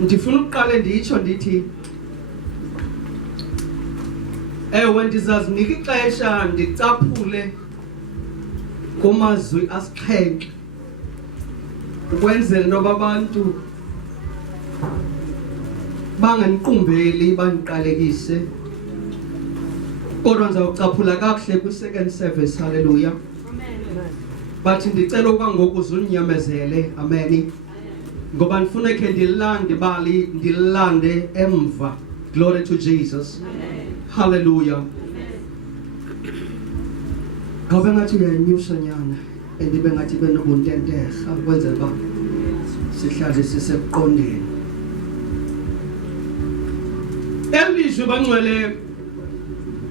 Ndifuna uqale nditsho ndithi ndizazinika ixesha ndicaphule kumazwi asixhenxe ukwenzela into abantu banganiqumbeli baniqalekise, kodwa ndizawucaphula kakuhle kwi-second service. Hallelujah. But ndicela ukuba ngoku uzunyamezele. Amen. Ngoba ndifuna ke ndilande bali ndilande emva. Glory to Jesus. Amen. Hallelujah. Ngoba ngathi uyayinyusa nyana endibe ngathi benobuntenterha kwenzela uba sihlale sisekuqondeni. Elizwe bangcwele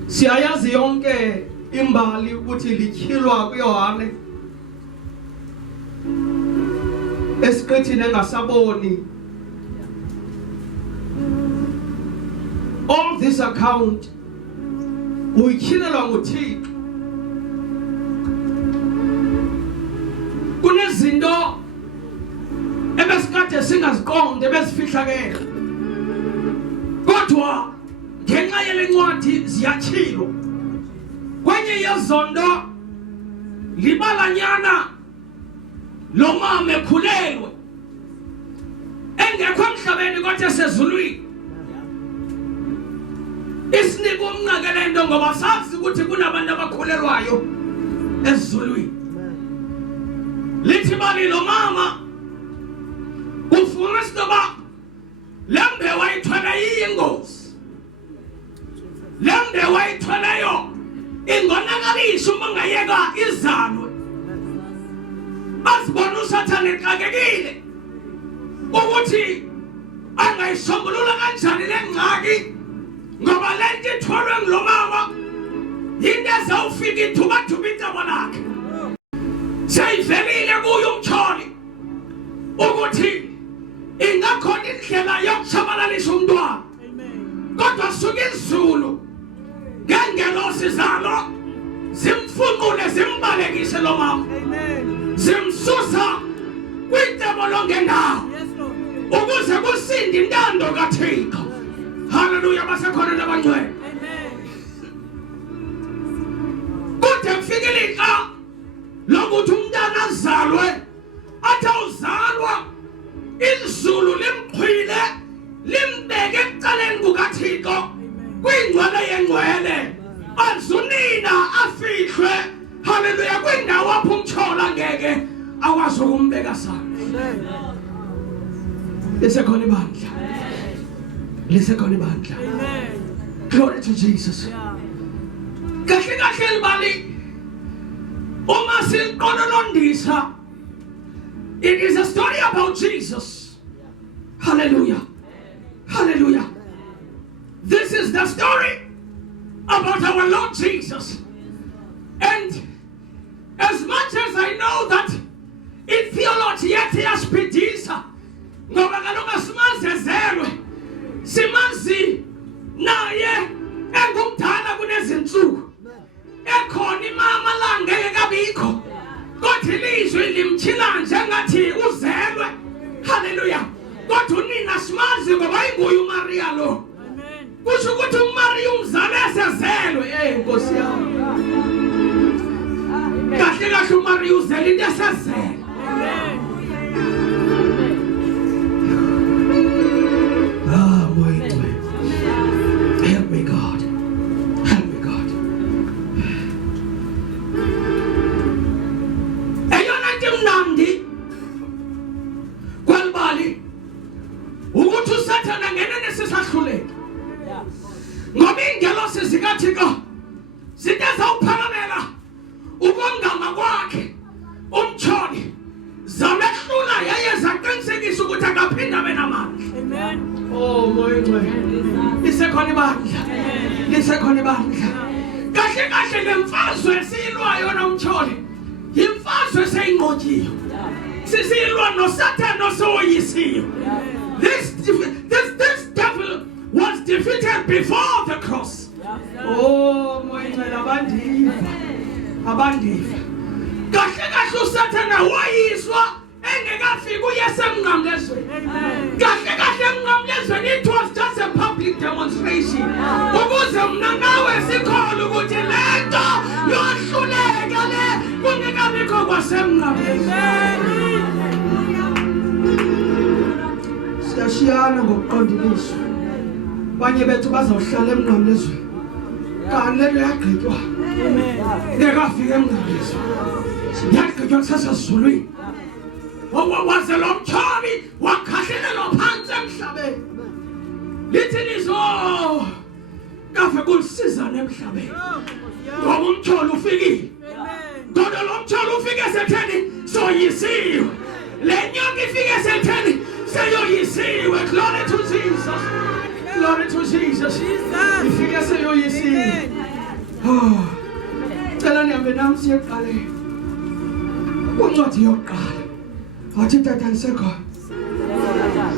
siyayazi yonke imbali ukuthi lityhilwa kuYohane esiqithini engasaboni. All this account uyityhilelwa nguThixo. Kunezinto ebesikade singaziqondi ebezifihlakele, kodwa ngenxa yale ncwadi ziyatyhilwa. Kwenye yezondo libalanyana lo mama ekhulelwe engekho emhlabeni kodwa esezulwini. Isinika umnqakele nto ngoba sazi ukuthi kunabantu abakhulelwayo ezulwini. Lithi bali lo mama ufuna isitoba lembe wayithwala yingozi. Lembe wayithwalayo ingonakalisha uma ngayeka izalwe. Asibona uSathane exakekile ukuthi angayisombulula kanjani le ngxaki, ngoba lento ithwalwe ngulo mama yinto ezawufika ithubathuba icebo lakhe. Seyivelile kuyo umtholi ukuthi ingakhona indlela yokusabalalisa umntwana, kodwa suka izulu ngengelosi zalo zimfunqule zimbalekise lo mama, zimsusa kwicebo longenawo ukuze kusinde intando kaThixo. Hallelujah. Basekhona nabangcwele. Kude kufikile ixesha lokuthi umntana azalwe, athi uzalwa izulu limqhwile limbeke ecaleni kukaThixo kwingcwele yengcwele, azunina afihlwe. Hallelujah. Kwindawo apho umtshola ngeke akwazi ukumbeka sandla. Lisekhona ibandla. Lisekhona ibandla. Glory to Jesus. Kahle kahle libali uma siqonolondisa, it is a story about Jesus. Hallelujah. Hallelujah. This is the story about our Lord Jesus. And as much as I know that in theology yet yaspedisa ngoba kaloku simazi zelwe, simazi naye engumdala kunezinsuku, ekhona imama la ngeke kabikho, kodwa ilizwi limtshila njengathi uzelwe. Hallelujah. Kodwa unina simazi ngoba inguye uMaria lo. Kusho ukuthi uMaria umzali esezelwe. Nkosi yami. Kahle kahle uMaria uzele into esezelwe. Help me God. Help me God. Eyona nto imnandi kwelibali ukuthi uSathane angene nesisahluleka, ngoba ingelosi zikaThixo zite zawuphakamela ukongama kwakhe umtsholi, zamehlula yaye zaqinisekisa ukuthi akaphinda abe namandla. Amen. Oh moya ngcwele. Lisekhona ibandla. Lisekhona ibandla. Kahle kahle lemfazwe silwayo nomtsholi imfazwe seyinqotyiwe. Sisilwa noSathane osoyisiwe. This devil was defeated before the cross. Oh moya ngcwele. Abandiva. Kahle kahle uSathane wayiswa engekafika uYesu emnqamlezweni. Kahle kahle shiyana ngokuqondiliswa banye bethu bazawuhlala emnqamlezweni kanti le yagqitywa ngekafika emnqamlezweni yagqitywa kusasezulwini waze lo mtsholi wakhahlelelwa phansi emhlabeni lithi lizo kafe kulisizana emhlabeni ngoba umtsholi ufikile kodwa lo mtsholi ufike setheni soyisiwe le nyoka ifike setheni seyoyisiwe. Glory to Jesus, glory to Jesus. Ifike seyoyisiwe. Cela nihambe nami siyeqale uncwadi yokuqala. Athi tata nisekhona,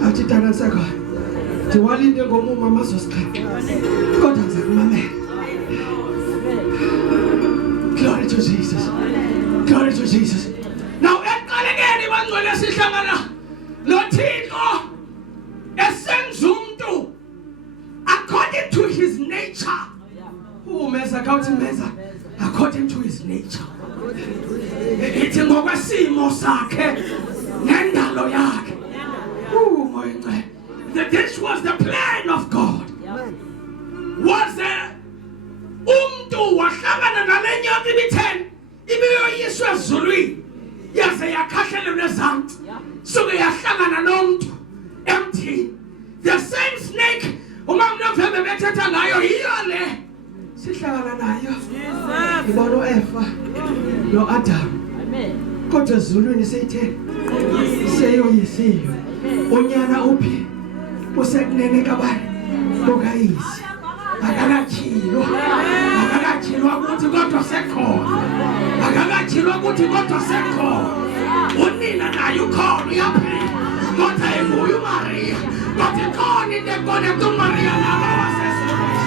athi tata nisekhona, ndiwalinde ngomuma amazosiqhela kodwa ngiza kumamela. Glory to Jesus, glory to Jesus. Now eqalekeni bangcwele sihlangana lo Thixo esenza umuntu according to his nature. Umeza khawuthi meza according to his nature. Ithi ngokwesimo sakhe nendalo yakhe. Moyengcwele. This was the plan of God. Was umntu wahlangana nale nyoka ibitheni ibiyoyiswa ezulwini yaze yakhahlelelwa ezantsi suke yahlangana nomuntu emthini. The same snake uMamNovember bethetha ngayo yiyo le sihlangana nayo. Ibona uEva no Adam. Kodwa ezulwini seyithe seyoyisiwe. Unyana uphi usekunene kabani lokayisi akakathilwa ukuthi kodwa sekhona, akakathilwa ukuthi kodwa sekhona. Unina naye ukhona uyaphila kodwa enguye uMaria kodwa ikhona into ekonekta uMaria nalo wasezulwini.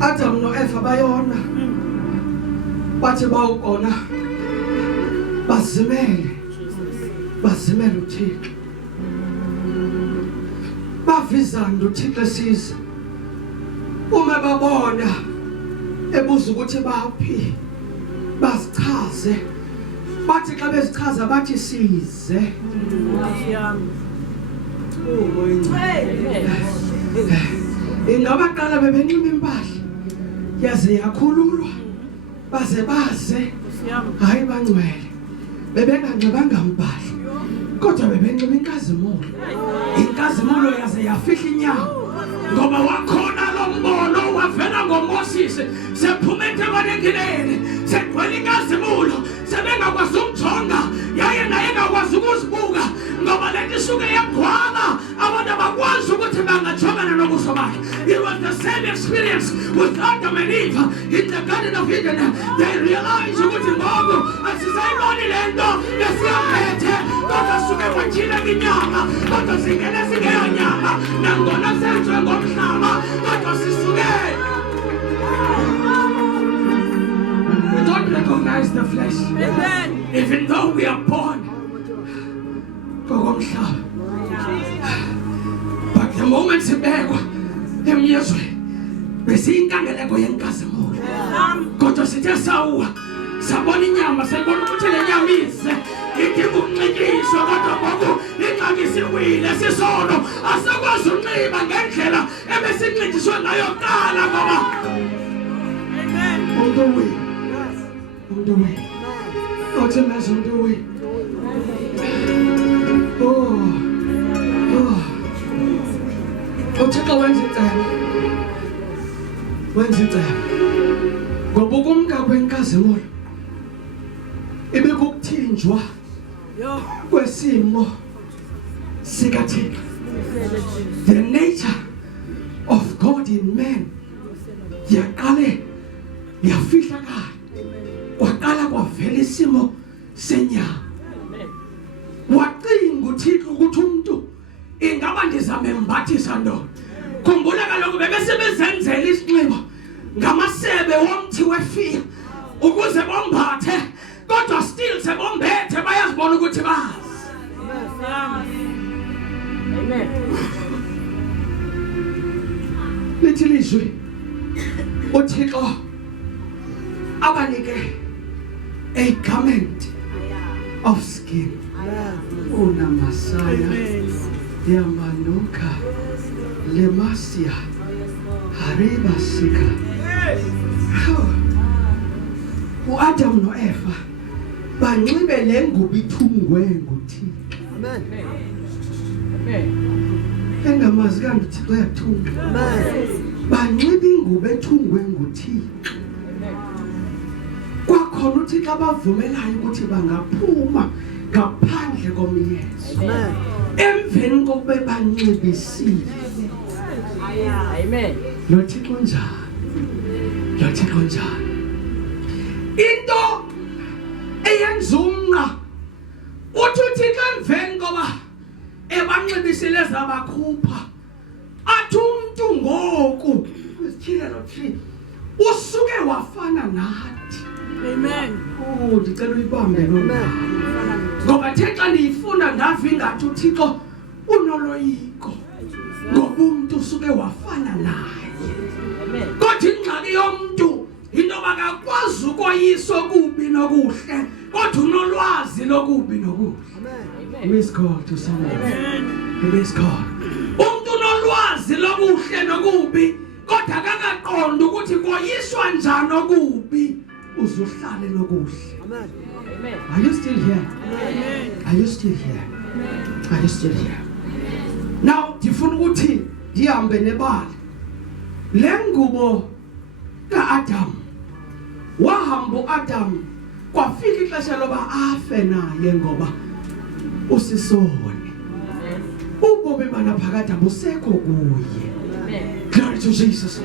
Adam no Eva bayona bathi bawukona bazimele uThixo bavizana uThixo siza uma babona ebuza ukuthi baphi basichaze bathi xa bezichaza bathi size. Ingabaqala bebenxiba impahla yaze yakhululwa baze hayi bangcwele bebenganxibanga impahla kodwa bebenxiba inkazimulo yaze yafihla inyawo ngoba wakhona lo mbono wavela ngoMoses sephuma entabenekileni segcwele inkazimulo sebengakwazi ukujonga yaye naye engakwazi ukuzibuka ngoba lento isuke yagcwala abantu abakwazi ukuthi bangajongana nobuso bakhe. It was the same experience with Adam and Eve in the Garden of Eden. They realized ukuthi ngoku asisayiboni lento lesiyaphethe kodwa suke kwajile inyama kodwa singene singeyo nyama nangona senziwe ngomhlaba kodwa sisuke. We don't recognize the flesh. Amen. Even though we are born ngomhlaba. But the moment sibekwa emyezweni besiyinkangeleko yenkazimulo kodwa sithe sawuwa sabona inyama sayibona ukuthi le nyama ize idinga ukunxityiswa kodwa ngoku ingxaki siwile sisono asakwazi unxiba ngendlela ebesinxityiswe ngayo kuqala ngoba on the way othi mase on the way. Uthixo wenza icebo ngoba ukumka kwenkazimulo ibekukuthinjwa kwesimo sikaThixo. The nature of God in man yaqale yafihlakala kwaqala kwavela isimo senyama. Wacinga uThixo ukuthi umuntu ingaba ndizame mbathisa ntoni. Khumbula kaloku bebesebezenzela isinxibo ngamasebe womthi wefiya ukuze bombathe kodwa still sebombethe bayazibona ukuthi bazi. Amen. Lithi lizwi uThixo abanike a garment of skin. Una Masaya Yamanuka Lemasia Hariba Sika. U-Adam no-Eva banxibe le ngubo ithungwe nguThixo. Amen. Engamazi kanti uThixo uyathunga. Amen. Banxibe ingubo ethungwe nguThixo. Kwakhona uThixo abavumelayo ukuthi bangaphuma ngaphandle komyezo. Amen. Emveni kokuba banxibisile. Amen. Lo Thixo njani? Lo Thixo njani? Into eyenza umnqa uthi uThixo emveni koba ebanxibisile zabakhupha athi umuntu ngoku kwisikhile lo 3 usuke wafana nathi. Amen. Oh, ndicela uyibambe lo nto. Ngoba Thixo ndiyifunda ndava ingathi uThixo unoloyiko ngoba umuntu usuke wafana naye. Amen. Kodwa ingxaki yomuntu into bakakwazi ukoyisa kubi nokuhle kodwa unolwazi lokubi nokuhle. Amen. Praise God to someone. Amen. Praise God. Umuntu unolwazi lokuhle nokubi kodwa akaqonda ukuthi koyiswa njani okubi uzuhlale nokuhle. Amen. Amen. Are you still here? Amen. Are you still here? Amen. Are you still here? Now ndifuna ukuthi ndihambe nebali le ngubo kaAdam. Wahamba uAdam kwafika ixesha loba afe naye ngoba usisoni. Ubomi bana phakade abusekho kuye. Glory to Jesus.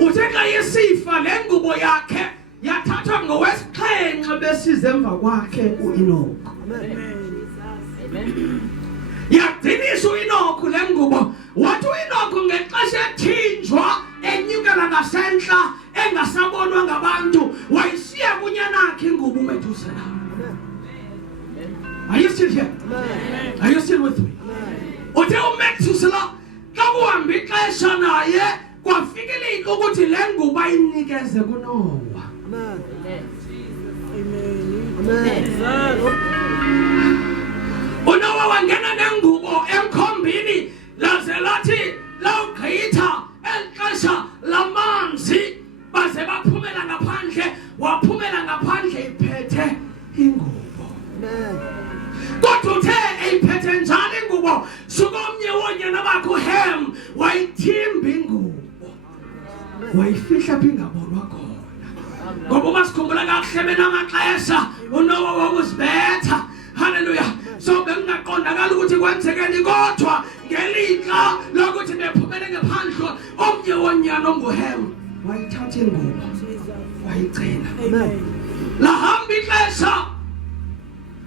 Uthenga yesifa le ngubo yakhe yathathwa ngowesixhenxe besize emva kwakhe uEnok. Amen. Yadinisa uEnok le ngubo. Wathi uEnok ngexesha ethinjwa enyukela ngasentla engasabonwa ngabantu wayisiya kunyanakhe ingubo uMethusela. Are you still here? Amen. Are you still with me? Uthe uMethusela xa kuhamba ixesha naye kwafikeleka ukuthi le ngubo ayinikeze kuNoah. Amen. Amen. uNoah wangena nengubo emkhombini laze lathi lawugqitha elixesha lamanzi baze baphumela ngaphandle waphumela ngaphandle iphethe ingubo. Amen. Kodwa uthe eyiphethe njalo ingubo sukomnye wonyana bakhe uHam wayithimba ingubo wayifihla phingabonwa khona ngoba masikhumbula kahle benamaxesha uNoah wakuzibetha. Hallelujah. So bengaqondakala ukuthi kwenzekeni kodwa ngelika lokuthi bephumele ngaphandle omnye wonyana onguHam wayithatha ingubo wayigcina. Amen. Lahamba ixesha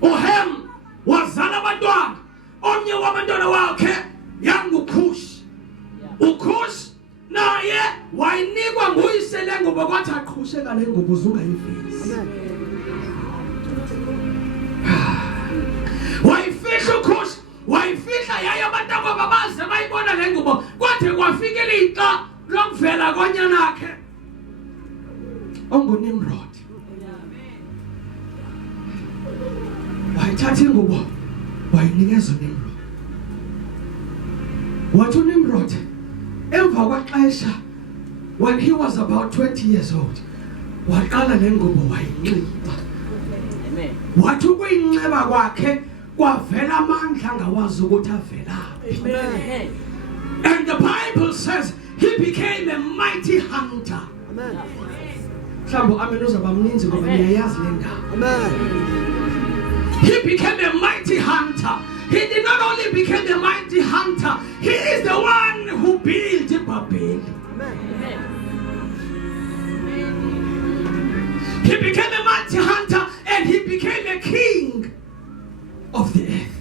uHam wazala abantwana omnye wabantwana wakhe yanguKhushi. uKhushi naye wayinikwa nguyise le ngubo kwathi aqhushe ngale ngubo uzungayivezi. Wayifihla uKhushi wayifihla yaye abantu ababaze bayibona le ngubo kwathi kwafikela ixa lokuvela konyanakhe onguNimrod. Wayithatha ingubo wayinikeza uNimrod. Wathi uNimrod emva kwaxesha when he was about 20 years old waqala le ngubo wayinxiba. Amen. Wathi ukuyinxiba kwakhe kwavela amandla ngawazi ukuthi avelaphi. Amen. And the Bible says he became a mighty hunter. Amen. Mhlawumbe amen uzaba mninzi ngoba niyayazi le ndaba. Amen. He became a mighty hunter. He did not only become a mighty hunter, he is the one who built Babel. Amen. He became a mighty hunter and he became a king of the earth.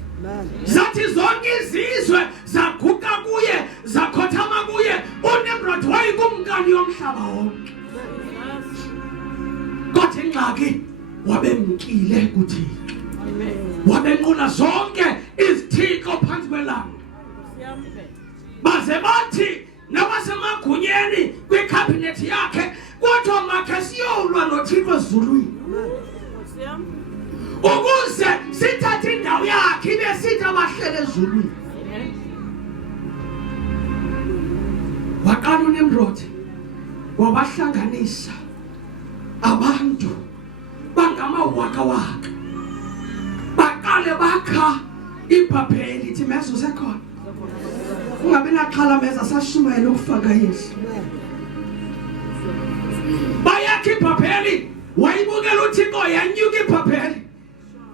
Zathi zonke izizwe zaguqa kuye zakhothama kuye uNimrod wayekumkani yomhlaba wonke. Kodwa ingxaki wabemkile kuThixo. Wabenqula zonke izithixo phansi kwelanga. Baze bathi nabasemagunyeni kwikhabinethi yakhe kodwa makhe siyolwa noThixo ezulwini ukuze sithathe indawo yakhe ibe sithi abahlele ezulwini. Waqala uNimrod wabahlanganisa abantu bangamawakawaka baqale bakha iBhabheli. Ithi mezo sekhona ungabe naqhala meza sashumayela ukufaka Yesu. Bayakha iBhabheli wayibukela uThixo yanyuka iBhabheli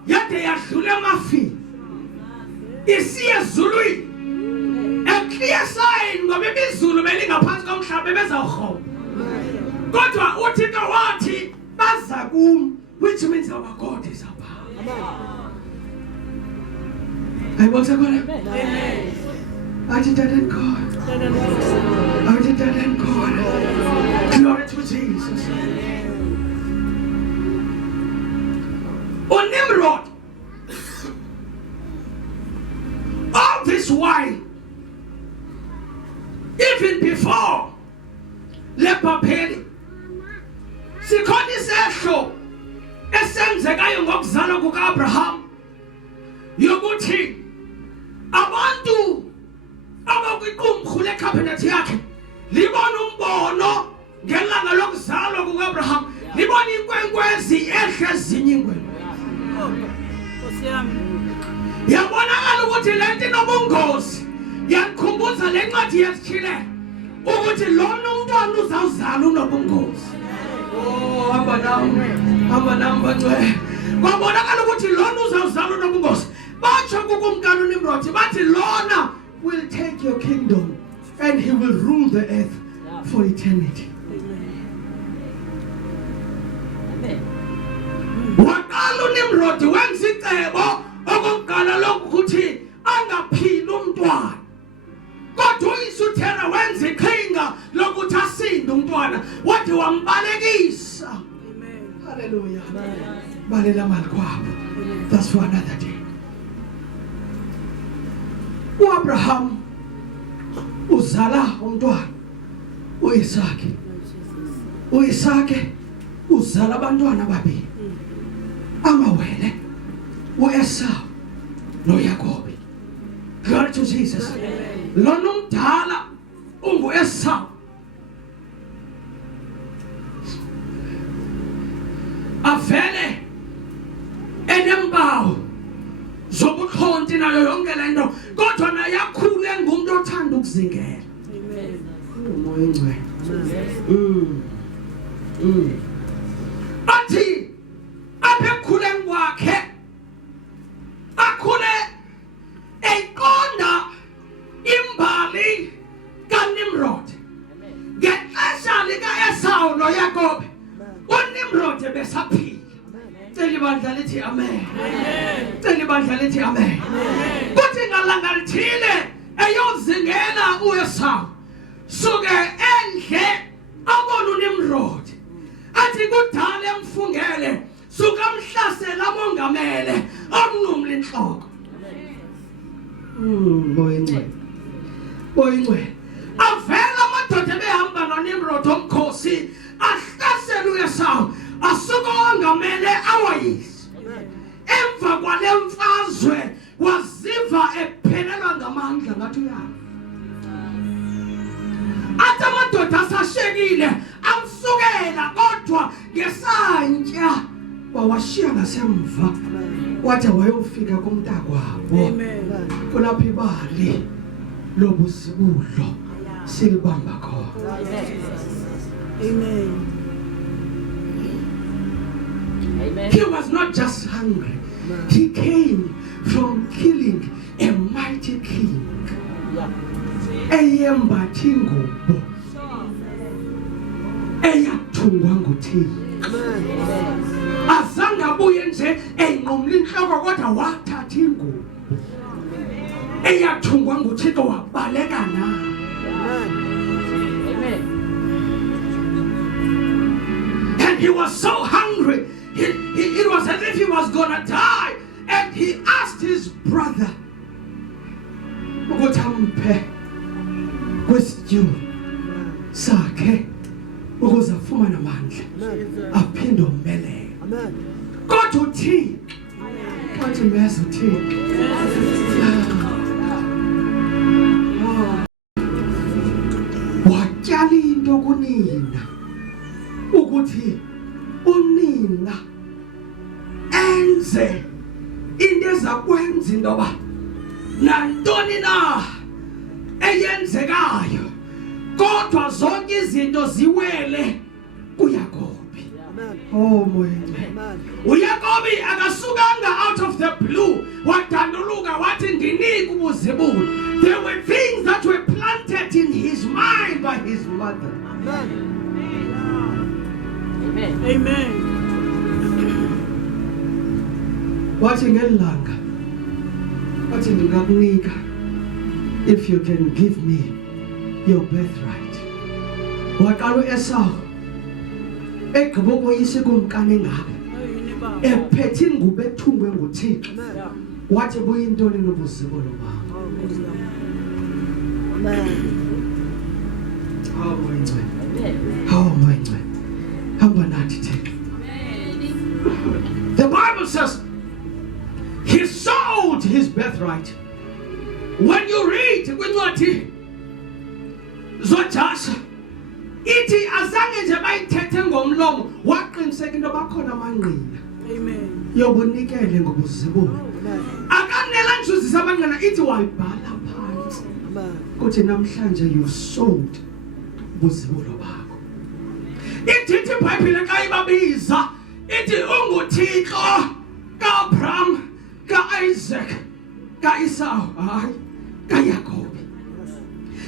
yade yadlula emafini isiye ezulwini. A clear sign ngoba izulu belingaphansi komhlaba bezawuhoba. Kodwa uThixo wathi baza kum, which means our God is above. I was Amen. I did that in God. I did that in God. Glory to Jesus. On Nimrod, all this while, even before leBhabheli, sikhona isehlo esenzekayo ngokuzalwa kukaAbraham yokuthi abantu abakwiqumrhu lekhabhinethi yakhe libona umbono ngelanga lokuzalwa kukaAbraham, libona inkwenkwezi ehle ezinye inkwenkwe. Yabonakala ukuthi le nto inobungozi. Yakhumbuza le ncwadi yesithile ukuthi lona umntwana uzawuzala unobungozi. Oh, hamba nami bangcwele. Kwabonakala ukuthi lona uzawuzala unobungozi. Batsho kukumkani uNimrod bathi lona will take your kingdom and he will rule the earth for eternity. Waqala uNimrod wenza icebo okokuqala lokuthi angaphili umntwana. Kodwa uIsuthera wenza iqhinga lokuthi asinde umntwana wathi wambalekisa. Amen. Hallelujah. Balela mali kwabo. That's for another day. uAbraham uzala umntwana uIsaki. uIsaki uzala abantwana babili amawele uEsau noYakobi. Glory to Jesus. Lona umdala unguEsau. Avele enempawu zobukhonti nayo yonke lento, kodwa naye akhule ngumuntu othanda ukuzingela. Amen. Umoya ongcwele. Athi apha ekukhuleni kwakhe akhule eqonda imbali kaNimrod. Ngexesha likaEsau noYakobi uNimrod besaphila. Cela ibandla lithi amen. Cela ibandla lithi amen. Kuthi ngalanga lithile eyozingela uEsau suke endle abona uNimrod athi kudala emfungele suka mhlasela amongamele amnumla inhloko. Boyingwe avela amadoda behamba noNimrod omkhosi ahlasela uEsau asuka ongamele awayisi. Emva kwale mfazwe waziva ephelelwa ngamandla ngathi uyafa. Athi amadoda asashekile amsukela kodwa ngesantya wawashiya ngasemva wathi wayofika kumntakwabo. Kulapho ibali lobuzibudlo silibamba khona. Amen. He was not just hungry. He came from killing a mighty king. Eyembathi ingubo eyathungwa nguThixo. Azange abuye nje enqumla inhloko kodwa wathatha ingubo eyathungwa nguThixo wabaleka nayo. And he was so hungry. It was as if he was gonna die, and he asked his brother, "Ugotampe, kwesityu sakhe ukuze afumane amandla aphinde omelele." kodwa uthi wathi meza uthi watyala into kunina ukuthi unina enze into ezakwenza indoba nantoni na eyenzekayo kodwa zonke izinto ziwele kuYakobi. Oh moya. uYakobi akasukanga out of the blue wadanduluka wathi ndinika ubuzibulo. There were things that were planted in his mind by his mother. Amen. Amen. Wathi ngelanga wathi ndingakunika if you can give me your birthright. Waqala uEsau egqibokoyise kumkane ngabe ephethe ingubo ethungwe nguThixo wathi buyintoni nobuzibulo bakho. Oh my God. Hamba nathi Thixo. The Bible says he sold his birthright. When you read kwincwadi zoJasha ithi azange nje bayithethe ngomlomo waqiniseka into bakhona amanqina. Amen. Yobunikele ngobuzibulo. Akanela njuzisa abanqina ithi wayibhala phansi. Kuthi namhlanje you sold ubuzibulo bakho. Ithi iBhayibhile xa ibabiza ithi unguThixo kaAbraham, kaIsaac, kaEsau, hayi kaYakobi.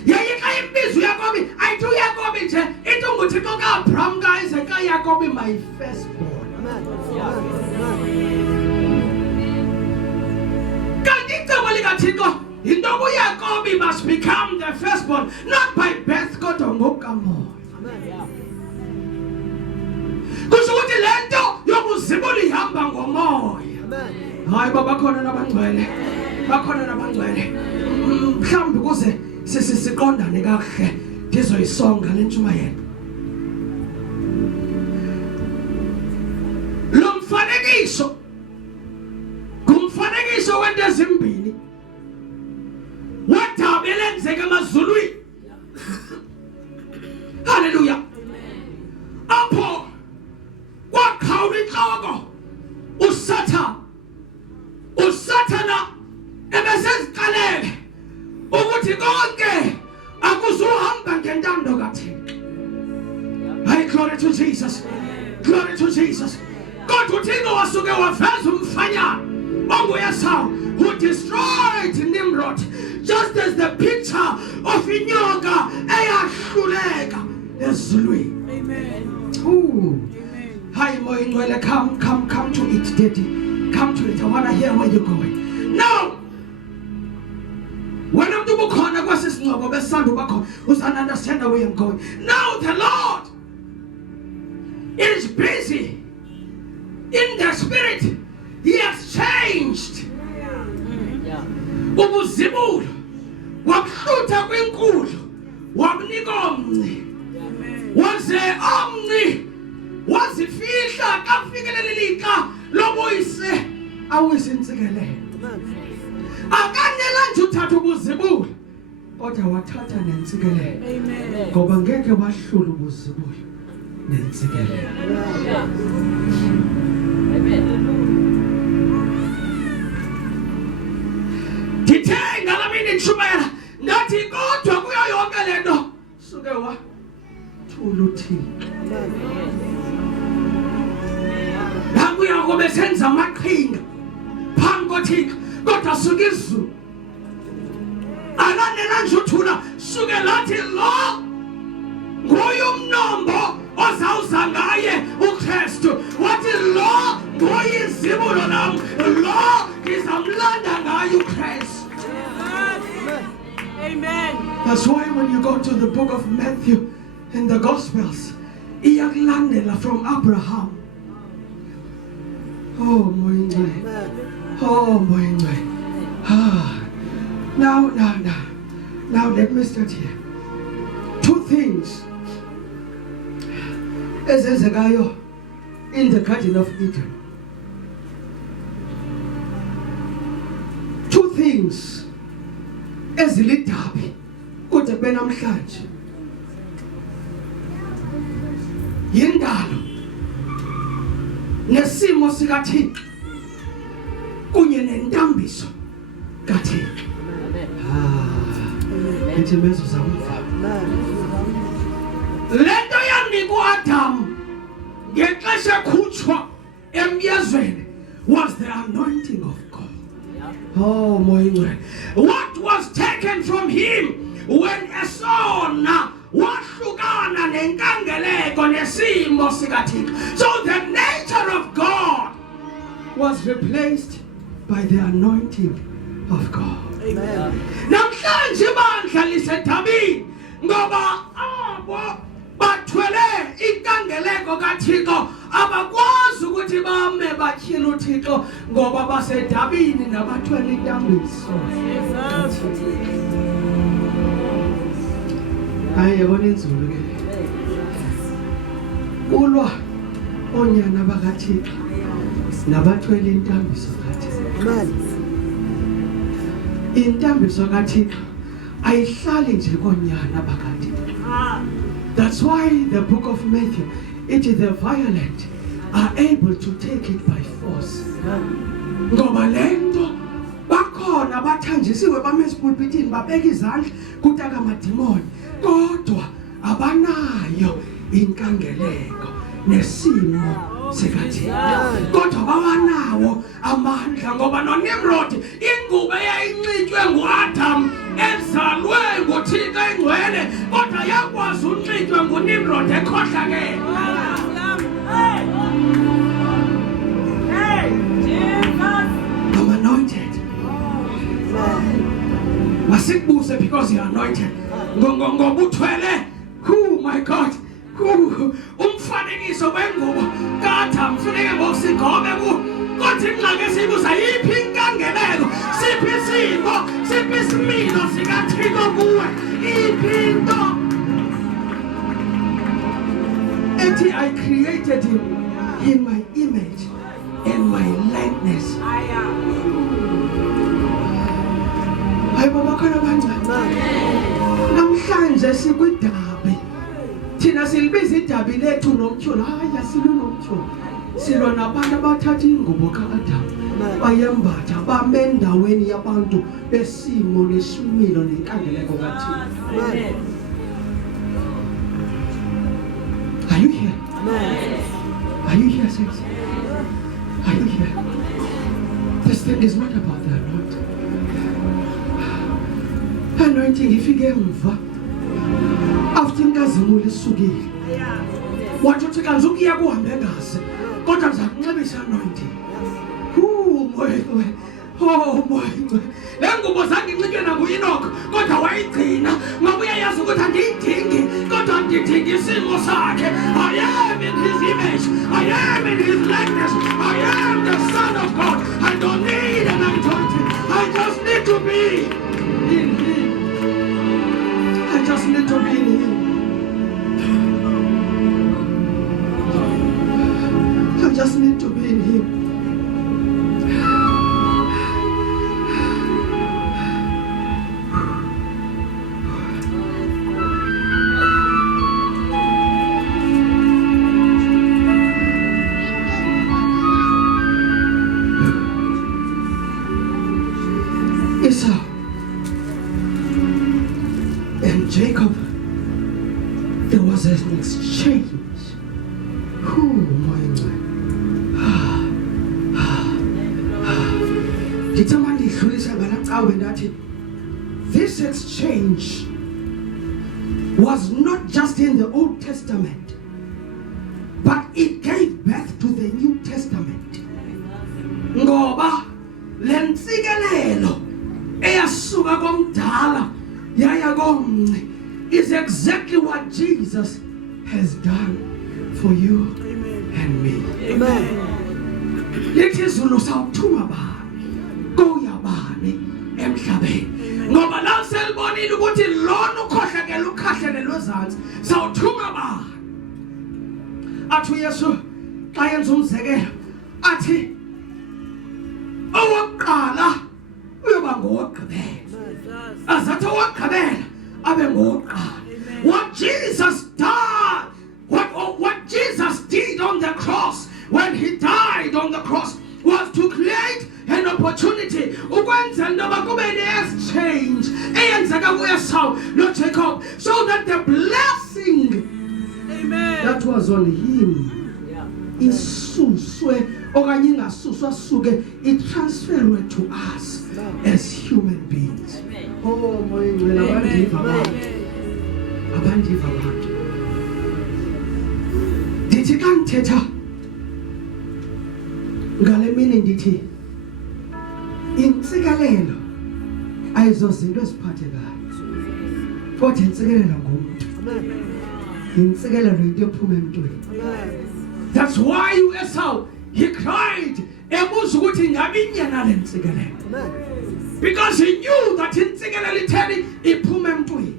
Yayika imbizo uYakobi ayithi uYakobi nje ithi unguThixo kaAbraham, kaIsaac, kaYakobi my firstborn. Kanti icebo likaThixo into uYakobi must become the firstborn not by birth kodwa ngokukamoya. Kusho ukuthi lento yobuzibulo ihamba ngomoya. Hayi bakhona nabangcwele. Bakhona nabangcwele. Mhlawumbe kuze siqondane kahle ndizoyisonga lentshumayelo. Lo mfanekiso ngumfanekiso wento ezimbili. Wadaba elenzeka emazulwini. Hallelujah. Apho wakhawula inhloko uSathana ebeseziqalele ukuthi konke akuzuhamba ngentando kaThixo. Hey, glory to Jesus. Glory to Jesus. Kodwa uThixo wasuke waveza umfanyana onguEsau who destroyed Nimrod, just as the picture of inyoka eyahluleka ezulwini. Amen. Ooh. Hi, Moingwele, come to it, Daddy. Come to it. I want to hear where you're going. Now, when I'm doing corner, what's this? No, but son, who's understand where I'm going. Now, the Lord is busy in the spirit. He has changed. Ubuzibulo wakuhluta kwinkulu wamnika omnye waze omnye wazifihla kafikelelelika lobuyise awisintsikelelo. Akanela nje uthatha ubuzibulo kodwa wathatha nentsikelelo. Amen. Ngoba ngeke wahlula ubuzibulo nentsikelelo. Amen. Ndithe ngalamini ntshumayela ndathi kodwa kuyo yonke lento suke wathula uThixo. Nakuya kube senza amaqhinga phambi koThixo kodwa suke izulu alanela nje uthula suke lathi lo nguye umnombo ozawuza ngaye uKristu. Wathi lo nguye izibulo lam, lo ngizamlanda ngaye uKristu. Amen. That's why when you go to the book of Matthew in the Gospels, iyakulandela from Abraham. Oh my God. Oh my God. Now let me start here. Two things ezenzekayo in the Garden of Eden. Two things ezilidabi kude benamhlanje. Yindalo nesimo sikaThixo kunye nentambiso kaThixo. Ethi mezo zamva. Lento yanikwa Adam ngexesha khutshwa emyezweni was the anointing of God. Oh moya. What was taken from him when Esona wahlukana nenkangeleko nesimo sikaThixo. So the nature of God was replaced by the anointing of God. Amen. Namhlanje bandla lisedabini ngoba abo bathwele inkangeleko kaThixo abakwazi ukuthi bame batyhile uThixo ngoba basedabini nabathwele intambiso. Hayi yabona inzulu ke. Kulwa onyana bakaThixo nabathwele intambiso kaThixo. Amen. Intambiso kaThixo ayihlali nje konyana bakaThixo. That's why the book of Matthew, it is the violent are able to take it by force. Ngoba lento bakhona bathanjisiwe bamesipulpitini babeka izandla kutaka amadimoni kodwa abanayo inkangeleko nesimo sikaThixo. Kodwa bawanawo amandla ngoba noNimrod ingubo eyayincitshwe nguAdam ezalwe nguThixo engcwele kodwa yakwazi uncitshwe nguNimrod ekhohlakele. I'm anointed. Masikubuse because you are anointed. Ngoba uthwele. Oh my God. Umfanekiso wengubo kaAdam funeke ngosigobe ku kodwa ingxaki esibuza yiphi inkangeleko siphi isimo siphi isimilo sikaThixo kuwe iphi into ethi I created him in my image and my likeness. Hayi baba khona kancane namhlanje sikwidabi thina silibiza idabi lethu nomtyholo. Hayi asilunomtyholo silwa nabantu abathatha ingubo kaAdam bayembatha bame endaweni yabantu besimo nesimilo nenkangeleko kaThixo. Amen. Are you here? Amen. Are you here, saints? Are you here? This thing is not about the anointing. Anointing ifike emva after inkazimulo isukile wathi uthi kanti ukuya kuhambe ngaze kodwa ngizakunxibisa anointing. Moya le ngubo zanginxitywe nanguEnoch kodwa wayigcina ngoba uyayazi ukuthi andiyidingi kodwa ndidinga isimo sakhe. I am in his image, I am in his likeness, I am the Son of God. I don't need an anointing, I just need to be in him. I just need to be in him. I just need to be in him. Esau and Jacob, there was an exchange. This exchange was not just in the Old Testament, but it gave birth to the New Testament. Ngoba lentsikelelo eyasuka komdala yaya komnci is exactly what Jesus has done for you and me. Amen. Lithi izulu sawuthuma bani kuya bani emhlabeni ngoba la selibonile ukuthi lona ukhohlakela ukhahlelelwe ezantsi sawuthuma bani. Athi uYesu xa yenza umzekelo athi owokuqala uyoba ngowokugqibela azathi owokugqibela abe ngowokuqala. What Jesus did, what Jesus did on the cross when he died on the cross was to create an opportunity ukwenza intoba kube ne-exchange eyenzeka kuEsau noJacob, so that the blessing that was on him isuswe okanye ingasuswa suke itransferwe to us as human beings. Oh moya ngcwele abandiva abantu ndithi xa ndithetha ngale mini ndithi intsikelelo ayizozinto eziphathekayo kodwa intsikelelo ngumntu. Intsikelelo into ephuma emntwini. That's why uEsau he cried ebuza ukuthi ngabe inyana le ntsikelelo, because he knew that intsikelelo itheni iphuma emntwini.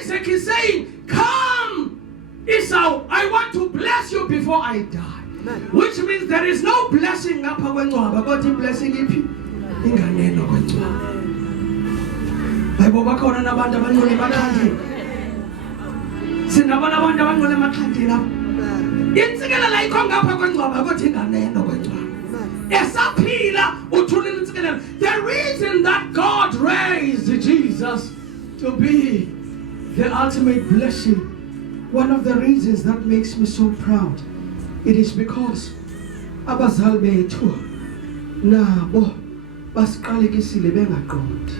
Isaac is saying, come Esau, I want to bless you before I die. Which means there is no blessing apha kwencwaba kodwa blessing iphi inganeno kwencwaba. Hayibo bakhona nabantu abangcwele emakhadini. Sinabona abantu abangcwele emakhadini lapha. Intsikelelo ayikho ngapha kwencwaba kodwa inganeno kwencwaba. Esaphila uthulile intsikelelo. The reason that God raised Jesus to be the ultimate blessing, one of the reasons that makes me so proud, it is because abazali bethu nabo basiqalekisile bengaqondi.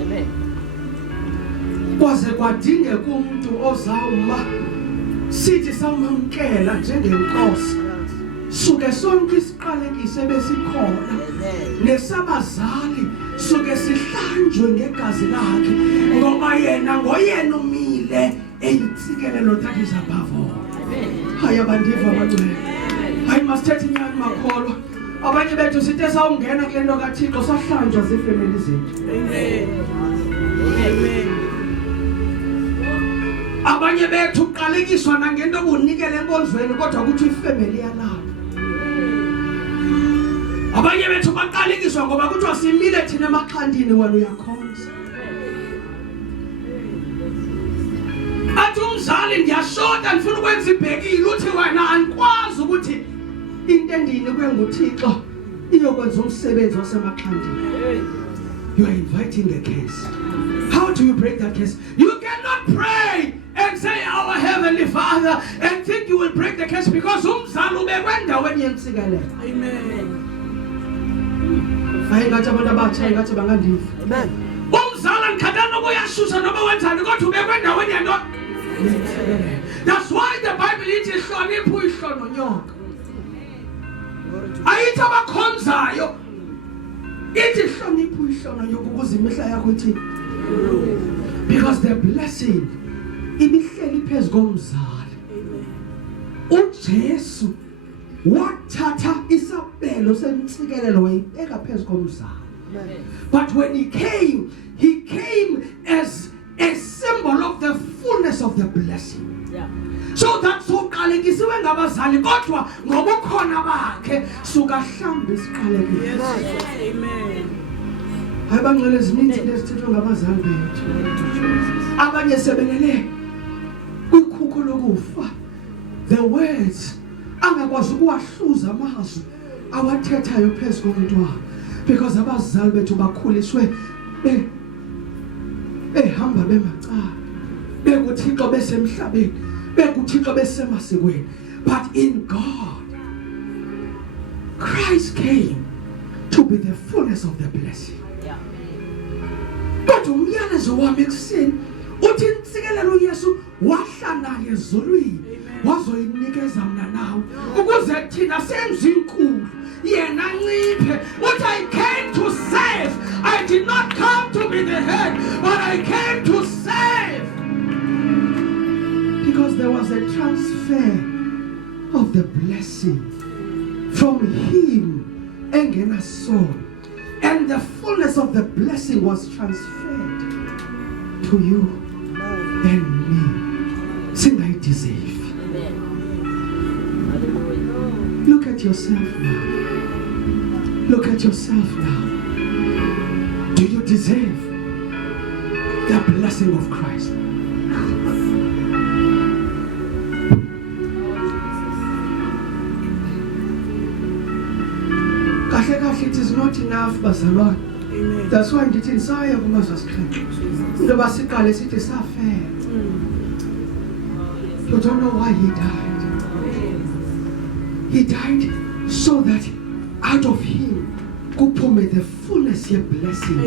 Amen. Kwaze kwadingeka umuntu ozawuma sithi samamkela njengenkosi suke sonke isiqalekise besikhona nesabazali suke sihlanjwe ngegazi lakhe ngoba yena ngoyena umile eyintsikelelo that is above all. Hayi abandiva abangcwele. Hayi masithethe inyani makholwa. Abanye bethu sithe sawungena kule nto kaThixo sahlanjwa zifemeli zethu. Amen. Amen. Abanye bethu uqalekiswa nangento obunikele enkonzweni kodwa ukuthi ifemeli yalapha. Abanye bethu baqalekiswa ngoba kuthiwa simile thina emaxhandini wena uyakhonza. Athi umzali ndiyashota ndifuna ukwenza ibhekile uthi wena andikwazi ukuthi into endiyinikwe nguThixo iyokwenza umsebenzi wasemaxhandini. You are inviting a case. How do you break that case? You cannot pray and say our heavenly Father and think you will break the case because umzali ubekwe endaweni yentsikelelo. Amen. Hayi ngathi abantu abatsha ngathi bangandiva. Amen. Umzali ngikhathana ukuyashusha noma wenzani kodwa ubekwe endaweni yento. That's why the Bible ithi hlonipha uyihlono nyoka. Ayithi abakhonzayo ithi hlonipha uyihlono nyoka ukuze imihla yakho ithi. Because the blessing ibihleli phezu komzali. UJesu wathatha isabelo sentsikelelo wayibeka phezu komzali. But when he came as a symbol of the fullness of the blessing. So that soqalekisiwe ngabazali kodwa ngobukhona bakhe suka hlamba isiqalekile. Amen. Hayi bangcwele zininzi lesithethwe ngabazali bethu. Abanye sebelele kwikhukhu lokufa. The words angakwazi ukuwahluza amazwi awathethayo phezu komntwana because abazali bethu bakhuliswe behamba bemacala bekuThixo besemhlabeni bekuThixo besemasikweni. But in God Christ came to be the fullness of the blessing. Kodwa umyalezo wami ekuseni uthi intsikelelo uYesu wahlala ezulwini wazoyinikeza mina nawe ukuze thina senze inkulu yena nciphe. What I came to save, I did not come to be the head, but I came to save. Because there was a transfer of the blessing from him engena soul, and the fullness of the blessing was transferred to you and me. Singayideserve. yourself now. Look at yourself now. Do you deserve the blessing of Christ? It is not enough, bazalwane. That's why ndithi nisaya kumazasikhaya. Into basiqale sithi safela. You don't know why he died. He died so that out of him kuphume the fullness of blessing.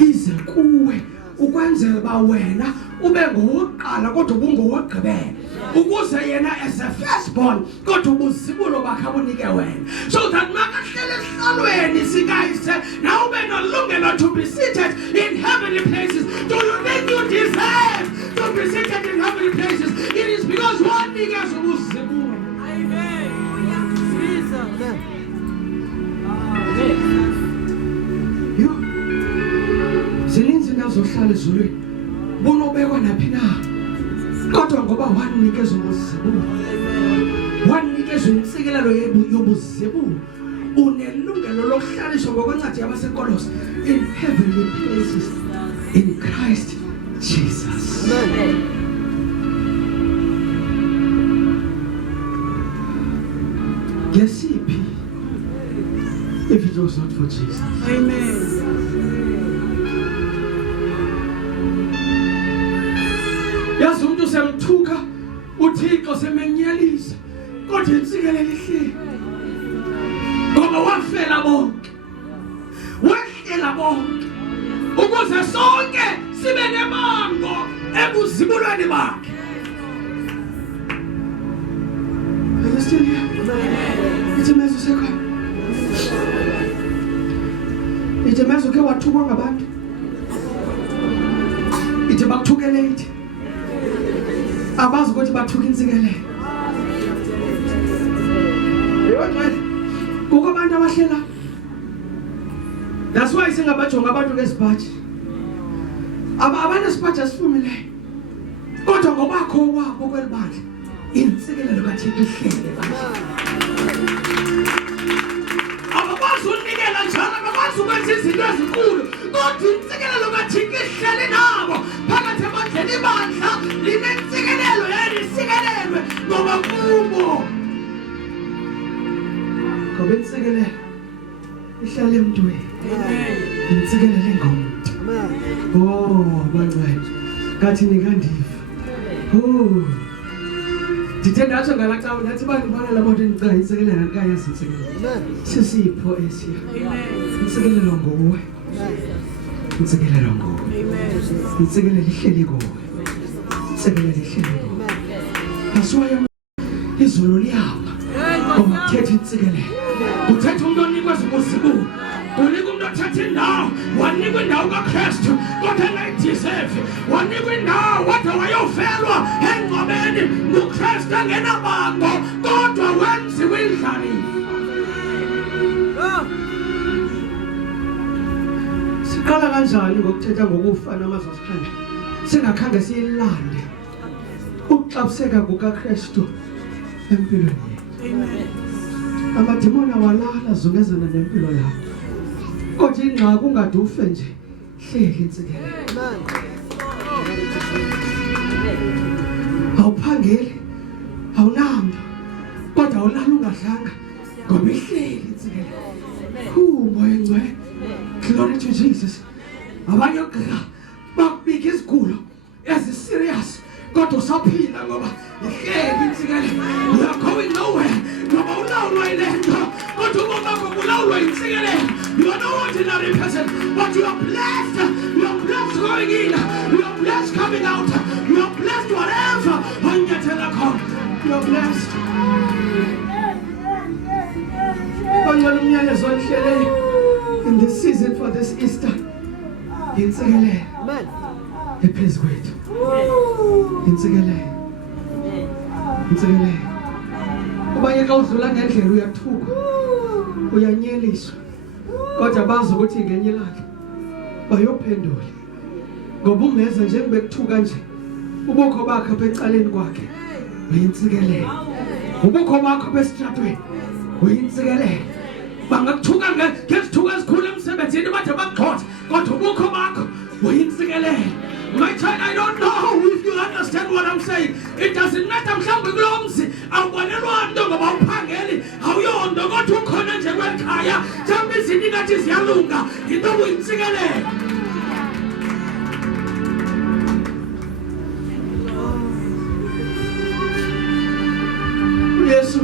Ize kuwe ukwenzela ba wena ube ngowokuqala kodwa ubungowokugqibela. Ukuze yena as a firstborn kodwa ubuzibulo bakhe abunike wena. So that makahlele esihlalweni sikayise now ube nolungelo to be seated in heavenly places. Do you think you deserve to be seated in heavenly places? It is because one niggas ubuzibulo. Amen. Jesus. You zininzi nazohlala ezulwini. Bunobekwa naphi na? Kodwa ngoba wanikezwe ubuzibulo. Wanikezwe insikelelo yobuzibulo. Unelungelo lokuhlaliswa ngokwencwadi yabaseKolose in heavenly places in Christ Jesus. Amen. Yesiphi if it was not for Jesus. Amen. Yazi umuntu semthuka uThixo semenyelisa kodwa insikelelo ihleli. Ngoba wafela bonke. Wehlela bonke. Ukuze sonke sibe nemango ebuzibulweni bakhe. Are you still here? Ithemezo sekho. Ithemezo ke wathukwa ngabantu. Ithe bakuthukelate. Abazi ukuthi bathuka insikelelo. Kuko abantu abahlela. That's why singabajonga abantu ngesibhaji. Abanye sibhaji asifumileyo. Kodwa ngoba kho wabo kwelibandla insikelelo bathi ihlele bathi. Abakwazi unikela njalo abakwazi ukwenza izinto ezinkulu. Kodwa insikelelo bathi ihlele nabo. Phakathi ebandleni ibandla linensikelelo yayisikelelwe ngoba kubo. Ngoba insikelelo ihlale emntwini. Amen. Insikelelo engomuntu. Amen. Oh, bangcwele. Kathi nikandiva. Oh. Ndithanda atsho ngalaxawo nathi bandibona labantu endicinga insikelelo andikayazi insikelelo. Amen. Sisipho esiya. Amen. Insikelelo nguwe. Insikelelo nguwe. Amen. Insikelelo ihleli kuwe. Insikelelo ihleli kuwe. Aswaya izulu liyapha. Umthetho insikelelo. Uthetha umuntu onikwe ubuzibulo. Unika umuntu othatha indawo. Wanikwa indawo kaKristu kodwa engayideserve. Wanikwa indawo kodwa wayofelwa engcwabeni nguKristu engenabango kodwa wenziwe indlalifa. Siqala kanjani ngokuthetha ngokufa namazosikhanda? Singakhange siyilande ukuxabiseka kukaKristu empilweni yethu. Amen. Amadimoni awalala zungezana nempilo yakho. Kodwa ingxaki ungade ufe nje hleli insikelelo. Amen. Awuphangeli, awunamba, kodwa awulala ungadlanga ngoba ihleli insikelelo. Moya ngcwele. Glory to Jesus. Abanye ogqirha bakubika izigulo ezi-serious kodwa usaphila ngoba ihleli insikelelo. You are going nowhere. Ngoba ulawulwa yile nto kodwa ubomi bakho bulawulwa insikelelo. You are no ordinary person, but you are blessed. You are blessed going in. You are blessed coming out. You are blessed whatever. You are blessed. In this season for this Easter, insikelelo. Amen. Ephezu kwethu. Insikelelo. Insikelelo. Ubanye xa udlula ngendlela uyathuka. Uyanyeliswa. Kodwa bazi ukuthi ngenye ilanga bayophendula. Ngoba ungeza nje ngibekuthuka nje. Ubukho bakhe apha ecaleni kwakhe. Uyinsikelelo. Ubukho bakho besitratweni. uyinsikelele bangakuthuka ngezithuka ezikhulu emsebenzini bathe bakugxotha kodwa ubukho bakho uyinsikelele. My child, I don't know if you understand what I'm saying. It doesn't matter mhlawumbe kulo mzi awubonelwa nto ngoba uphangeli awuyonto kodwa ukhona nje kwekhaya mhlawumbe izinto ingathi ziyalunga into uyinsikelele. Yesu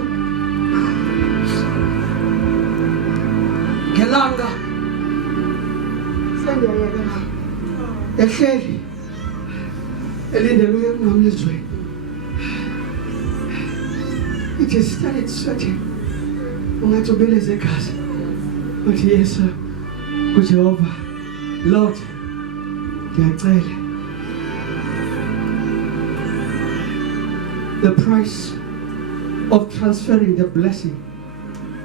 ngelanga sengiyayekela ehleli elindele uye kungamlizweni. It just started sweating. Ungathi ubeleze egazi. Uthi Yesu kuJehova Lord ngiyacela. The price of transferring the blessing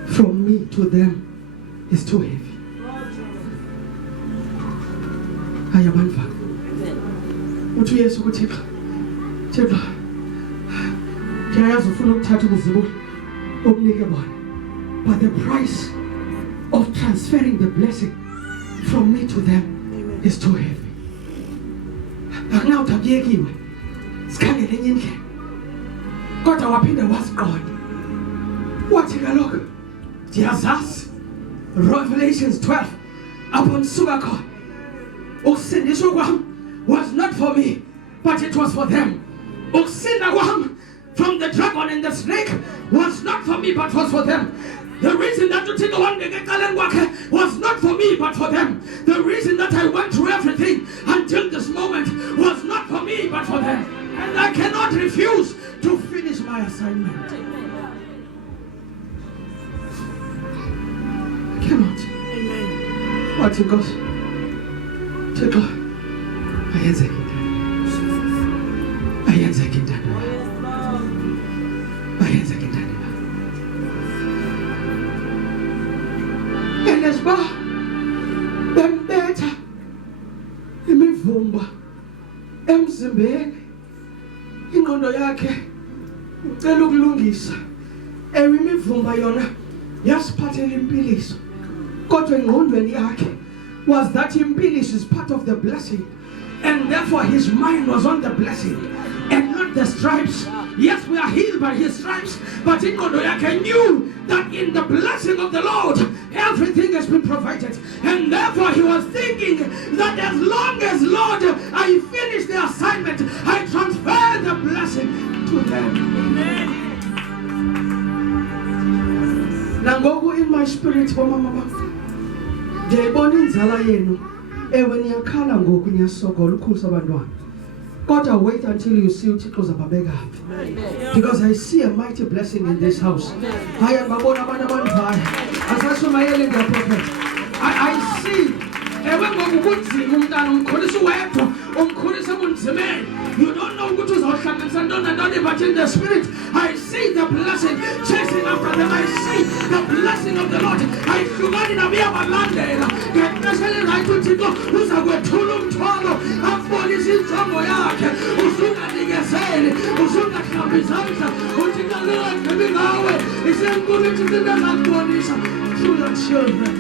from me to them is too heavy. Ayabanfa. Uthi Yesu kuThixo. Thixo. Ngiyayazi ufuna ukuthatha ubuzibu obunike bona. But the price of transferring the blessing from me to them is too heavy. Akunawuthi akuyekiwe. Sikhangele enye indlela. Kodwa waphinde wasiqonda. Wathi kaloku ndiyazazi Revelations 12 upon suka khona ukusindiswa kwami was not for me but it was for them. Ukusinda kwami from the dragon and the snake was not for me but was for them. The reason that uThixo wandibeka eqaleni kwakhe was not for me but for them. The reason that I went through everything until this moment was not for me but for them. And I cannot refuse to finish my assignment. I cannot. Amen. What to God? Thixo ayenzeke into. Ayenzeke into. Ayenzeke into. Elesba bembetha imivumba emzimbeni. Ingqondo yakhe ucela ukulungisa. Ewe imivumba yona yasiphathela impiliso. Kodwa engqondweni yakhe was that impiliso is part of the blessing. And therefore his mind was on the blessing and not the stripes. Yes, we are healed by his stripes, but ingqondo yakhe knew that in the blessing of the Lord everything has been provided. And therefore he was thinking that as long as Lord I finish the assignment, I transfer the blessing to them. Amen. Nangoku in my spirit bomama ndiyayibona inzala yenu. Ewe niyakhala ngoku niyasokola ukhulisa abantwana. Kodwa wait until you see uThixo uzababeka phi. Because I see a mighty blessing in this house. Hayi ngabona abantu abanjalo. Asashumayele ngaprophet. I see ewe ngoku kunzima umntana umkhulisa wedwa umkhulisa bunzimeni. You don't know ukuthi uzawuhlanganisa ntoni nantoni, but in the spirit I see the blessing chasing after them. I see the blessing of the Lord. I hlukani nabiyabalandela ngexesha lerayithi uThixo uzakwethula umthwalo akubonisa injongo yakhe. Usunganikezeli, usungahlamba izandla. uThixo lingagqibi ngawe. Isenkulu ithi into engakubonisa through your children.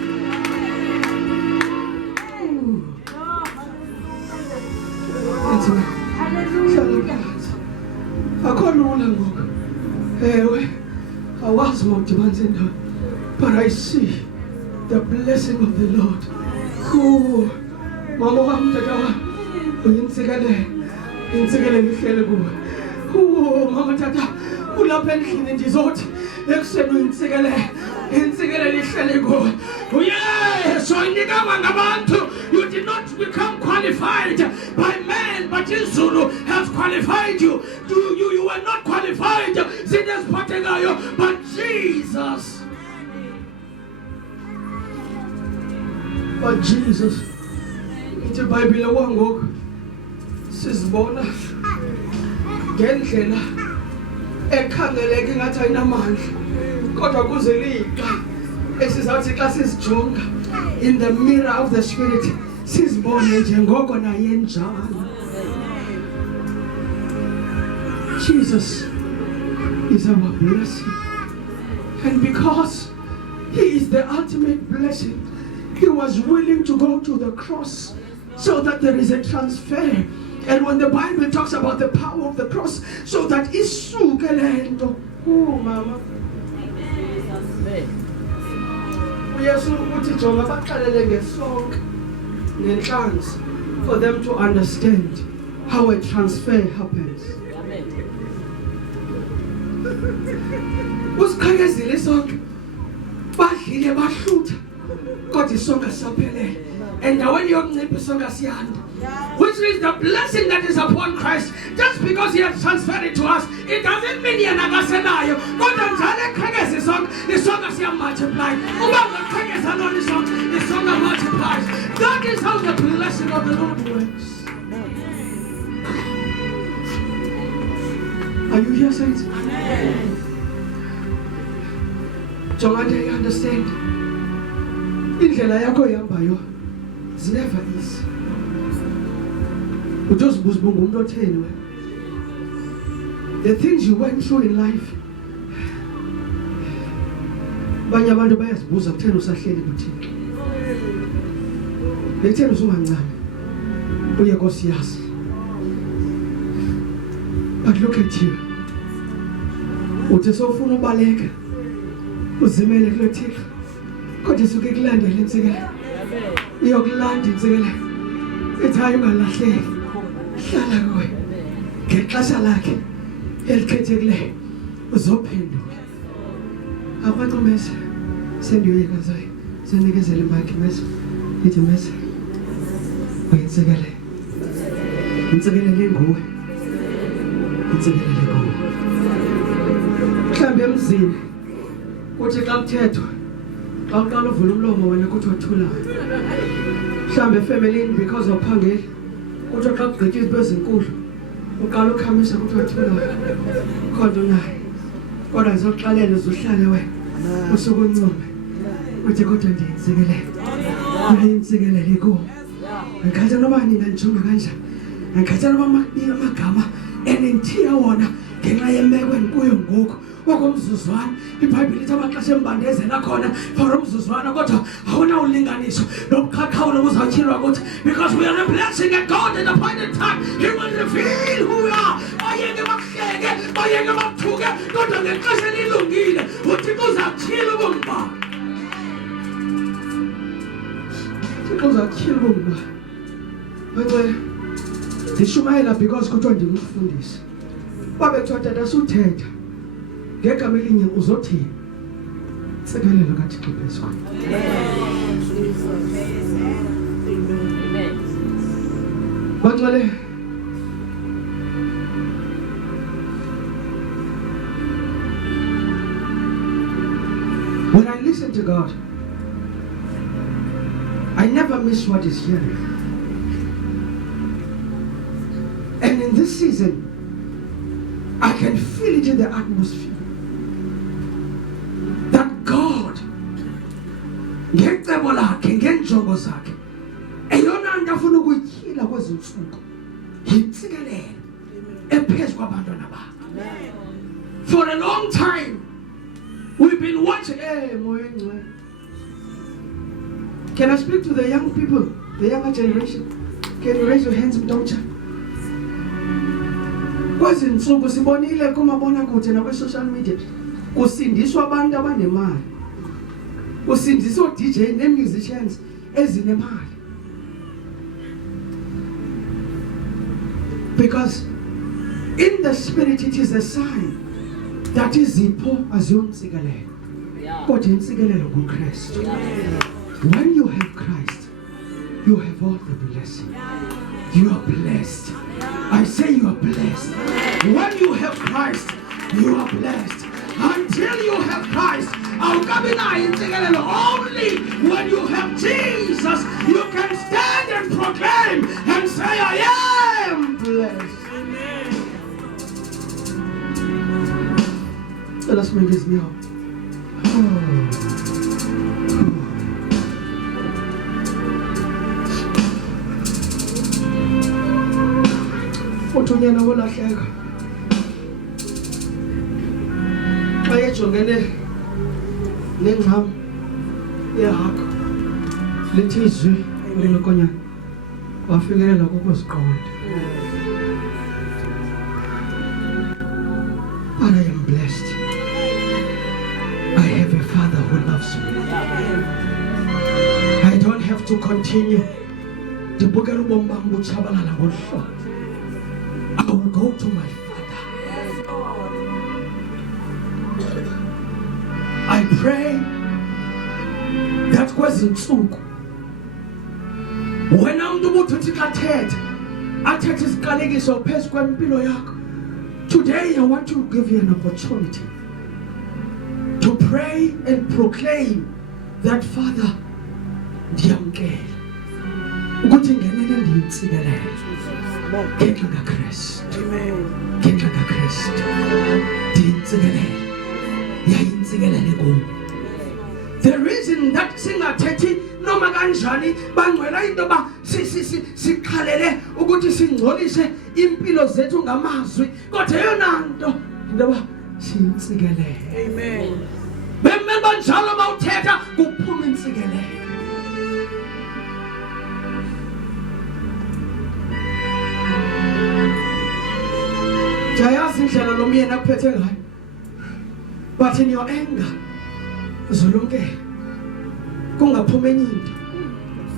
But I see the blessing of the Lord. Oh, Mama, Mama Tata, ulapha endlini ndizothi ekuseni uyinsikele lihlele kuwe. Yes, soyinikwa ngabantu. You did not become qualified by men, but Zulu has qualified you. You were not qualified, but Jesus. But Jesus, ithi iBhayibhile wangoku sizibona ngendlela ekhangeleka ngathi ayinamandla, kodwa kuze liqa esizathi xa sizijonga in the mirror of the spirit sizibone njengoko naye njalo. Jesus is our blessing And because He is the ultimate blessing, He was willing to go to the cross so that there is a transfer. And when the Bible talks about the power of the cross, so that isuke lento. Oh, mama. Uyesu uthi jonga baqalele ngesonke nenhlanzi for them to understand how a transfer happens. Usikhanyezile isonke badlile bahlutha kodwa isonke saphelele. And when you're which means the blessing that is upon Christ, just because He has transferred it to us, it doesn't mean you're not going to multiply. The song multiplies. That is how the blessing of the Lord works. Are you here, saints? Jonga, you understand? Indlela yakho ihambayo it's never easy. The things you went through in life, banye abantu bayazibuza kuthena usahleli kuthini. Bekuthena usungancane uye nkosiyasi. But look at you. Uthi sofuna ubaleka uzimele kulo Thixo kodwa suke kulandela insikelo. Iyokulanda insikelo. Ethi hayi ungalahleki. Hlala kuwe. Ngexesha lakhe elikhethekileyo uzophenduka. Akwaqomesa sendiyoyeka zayo. Senikezele imakhi mase. Ithi mase. Uyinsikele. Insikelo lenguwe. Insikelo lenguwe. Mhlambe emzini kuthi xa kuthethwa xa uqala uvula umlomo wena kuthi wathula. Mhlambe efamilini because waphangela kuthi xa kugqitha izinto ezinkulu uqala ukhamisa kuthi wathula. Kodwa naye kodwa ngizoxalela uzuhlale wena usuku uncome uthi kodwa ndiyinsikele. Uyinsikele liko. Ngikhatha noba ninganjonga kanjani. Ngikhatha noba amagama enenthiya wona ngenxa yemeko enikuyo ngoku. Okomzuzwana iBhayibheli lithi amaxesha embandezela khona for umzuzwana kodwa awuna ulinganiso lobuqhaqhawulo buzawutyhilwa kuthi because we are a blessing and God at a point in time He will reveal who we are. Bayeke bakuhleke bayeke bakuthuke kodwa ngexesha elilungile uthi uzawutyhila ubomi bakho. Uzawutyhila ubomi bakho. Bacela ndishumayela because kuthiwa ndingumfundisi. Babekuthiwa tata suthetha ngegama elinye uzothini? Sikelela kaThixo phezu kwakho. Amen. Bacele when I listen to God, I never miss what is hearing. And in this season, I can feel it in the atmosphere that God ngecebo lakhe ngenjongo zakhe eyona nto afuna ukuyityhila kwezi ntsuku yintsikelelo ephezu kwabantwana bakhe. For a long time we've been watching Can I speak to the young people, the younger generation? Can you raise your hands, Mdoncha? Kwezi ntsuku sibonile kumabonakude nakwi-social media kusindiswa abantu abanemali, kusindiswa DJ ne-musicians ezinemali. Because in the spirit it is a sign that izipho aziyontsikelelo kodwa intsikelelo kuKristu. When you have Christ, you have all the blessing. You are blessed. I say you are blessed. When you have Christ, you are blessed. Until you have Christ, only when you have Jesus, you can stand and proclaim and say, I am blessed. Let us make this meal. Uthonyana wolahleka ayejongene nengxam yehakho lithi izwi lokonyana wafikelela kokuziqonda. But I am blessed. I have a Father who loves me. I don't have to continue to book a room. I will go to my Father. I pray that wasn't so. When I'm doing to take a TED, I take his colleague so pes kwempilo yakho. Today I want to give you an opportunity to pray and proclaim that Father, ndiyamkela ukuthi ngenene ndiyintsikelele ngenxa kaKristu. Ngenxa kaKristu ndiyintsikelele yayintsikelele kuwe. The reason that singathethi noma kanjani bangcwela into ba sikhalele ukuthi singcolise impilo zethu ngamazwi kodwa yona nto ngoba siyintsikelele. Amen. Bememba njalo bawuthetha kuphuma intsikelele. Jayazi indlela lo myeni akuphethe ngayo. But in your anger uzulumke kungaphuma enye into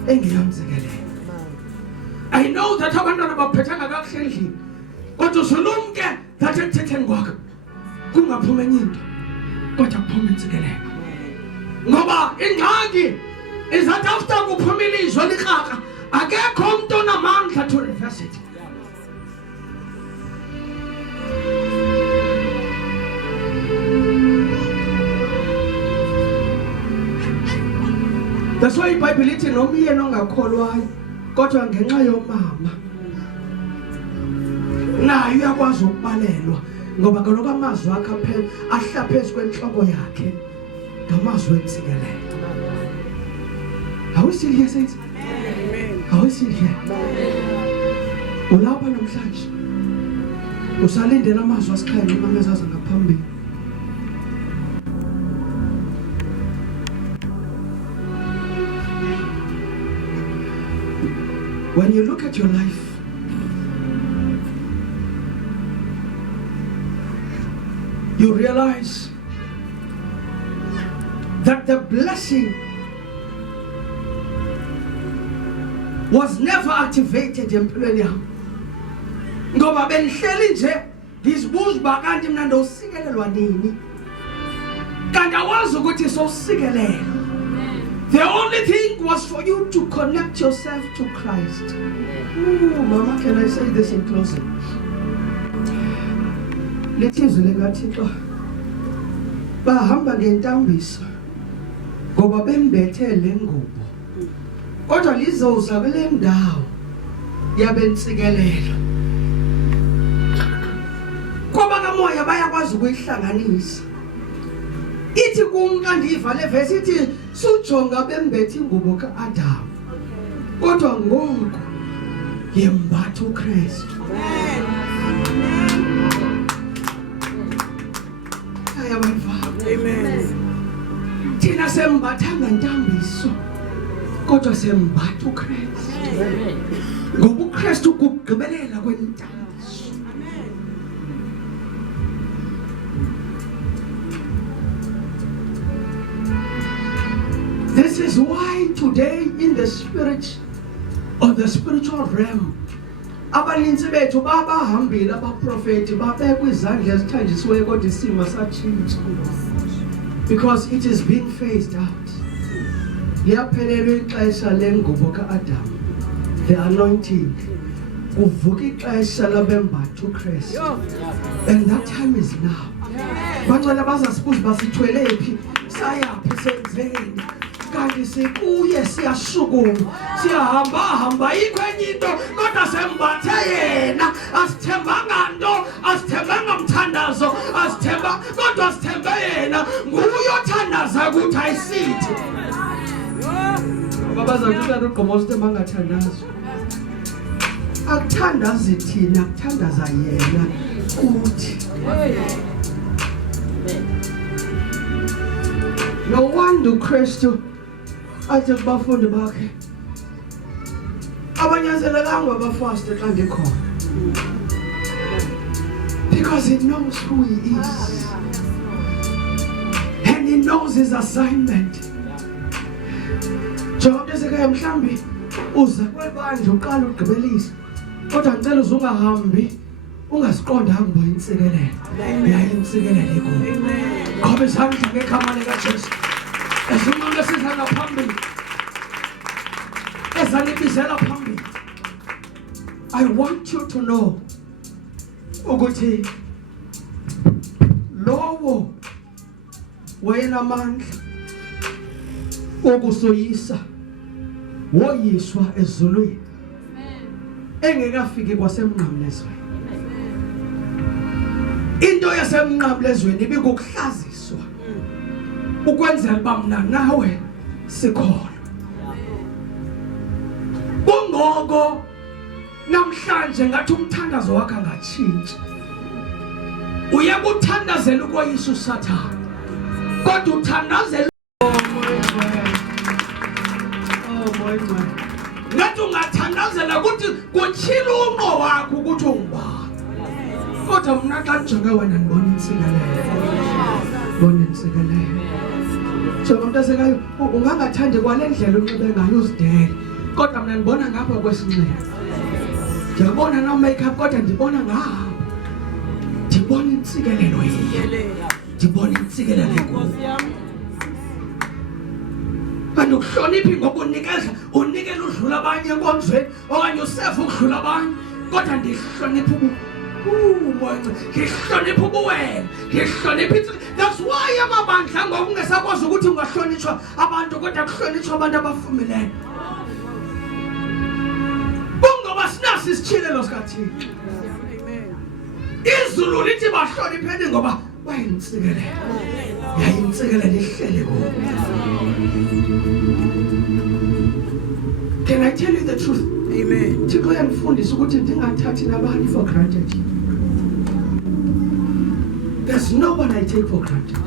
engiyamtsikelele. I know that abantwana baphethanga kakuhle endlini kodwa uzulumke thathe ekuthetheni kwakho kungaphuma enye into kodwa kuphuma intsikelele. Ngoba ingxaki is that after kuphuma ilizwi likraka akekho umuntu onamandla to reverse it. That's why iBhayibheli lithi noma yena ongakholwayo kodwa ngenxa yomama naye uyakwazi ukubalelwa ngoba kaloku amazwi akhe ahla phezu kwenhloko yakhe ngamazwi entsikelelo. Are we still here, saints? Amen. Are we still here? Ulapha namhlanje usalindela amazwi asikhaya noma ezaza ngaphambili. When you look at your life, you realize that the blessing was never activated empilweni yami. Ngoba bengihleli nje ngizibuza ba kanti mina ndosikelelwa nini? Kanti awazi ukuthi sosikelelwa. The only thing was for you to connect yourself to Christ. Ooh, Mama, can I say this in closing? Lethizwe likaThixo bahamba ngentambiso ngoba bembethe lengubo. Kodwa lizoza kule ndawo yabentsikelelo. Ngoba kamoya bayakwazi ukuyihlanganisa. Ithi kumka ndiva le verse ithi sujonga bembethe ingubo kaAdam. Kodwa ngoku yembatha uKristu. Amen. Amen. Thina sembathanga ntambiso kodwa sembatha uKristu. Amen. Ngoba uKristu kugqibelela kwentambiso. Amen. This is why today in the spirit or the spiritual realm abaninzi bethu babahambile abaprofeti babekwe izandla ezithanjisiweyo kodwa isimo satshintsha because it is being phased out. Liyaphelelwa ixesha lengubo kaAdam, the anointing. Kuvuka ixesha labembatha uKristu, and that time is now. Bangcwele bazasibuza basithwele phi sayaphi senzeni kanti sikuye siyashukuma siyahamba ikwenye into kodwa sembathe yena. Asithembanga nto, asithembanga mthandazo, asithemba kodwa sithembe yena nguye othandaza ukuthi ayisithi. Babazakuthi ugqomo sithemba ngathandazo. Akuthandazi thina, akuthandaza yena kuthi. No one uthanda uKristu athi kubafundi bakhe abanyanzelekanga bafaste xa ngikhona, because he knows who he is and he knows his assignment. Njengoba esekhaya mhlambi uza kwebandla uqala ugqibelisa, kodwa ngicela uzungahambi ungasiqondanga bo insikelelo. Yayi insikelelo ikuwe. Ngoba isandla ngegama likaJesu esimanga siza ngaphambili, ezanibizela phambili. I want you to know ukuthi lowo wayenamandla okusoyisa woyiswa ezulwini engekafiki kwasemnqamlezweni. Into yasemnqamlezweni ibikuhlaziswa ukwenzela uba mina nawe sikhona. Kungoko namhlanje ngathi umthandazo wakhe angatshintshi. Uyakuthandazela ukoyisa uSathane, kodwa uthandazela ngathi ungathandazela ukuthi kutshila unqo wakho ukuthi ungubani. Kodwa mna xa ndijonge wena ndibona insikelelo, ndibona insikelelo. Njengoba umuntu asekayo ungangathandi kwale ndlela unxibe ngayo uzidele, kodwa mna ndibona ngapha kwesinxibo. Ndiyabona na make-up kodwa ndibona ngapha, ndibona insikelelo yiyo, ndibona insikelelo ekuyo. Kanti ukuhloniphi ngoba unikela udlula abanye enkonzweni okanye usefa ukudlula abanye, kodwa ndihlonipha ngihlonipha ubuwena, ngihlonipha. That's why amabandla ngoku ungesakwazi ukuthi ungahlonitshwa abantu kodwa kuhlonitshwa abantu abafumileyo. Kungoba sinasi isitshilelo sikaThixo. Izulu lithi bahlonipheni ngoba bayinsikelelo. Yayinsikelelo ihlele kubo. Can I tell you the truth? Amen. Thixo uyandifundisa ukuthi ndingathathi nabani for granted. There's no one I take for granted.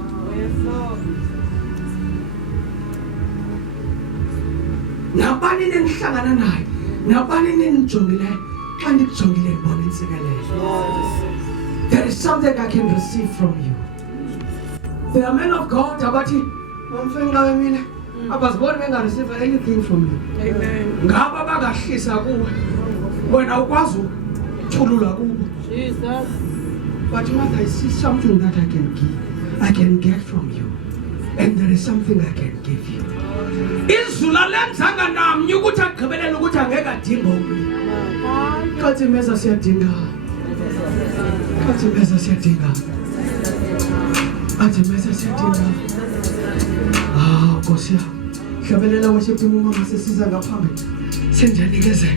Nabani nendihlangana naye, nabani nendijongileyo, xa ndikujongile ndibona insikelelo. There is something I can receive from you. There are men of God abathi mamfenga wemile abaziboni bengareceive anything from you. Amen. Ngaba bangahlisa kuwe, wena ukwazi ukuthulula kubo. Jesus. But Mother, I see something that I can give, I can get from you, and there is something I can give you. Izula lenzanga namnye ukuthi agqibelele ukuthi angeke adinga umntu. Kathi meza siyadinga. Kathi meza siyadinga. Kathi meza siyadinga. Nkosi yami. Hlabelela worship team mama sesiza ngaphambili. Senjanikezela.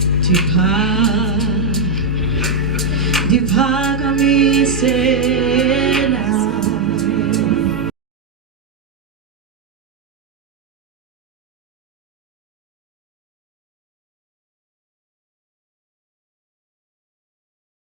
Diphakamise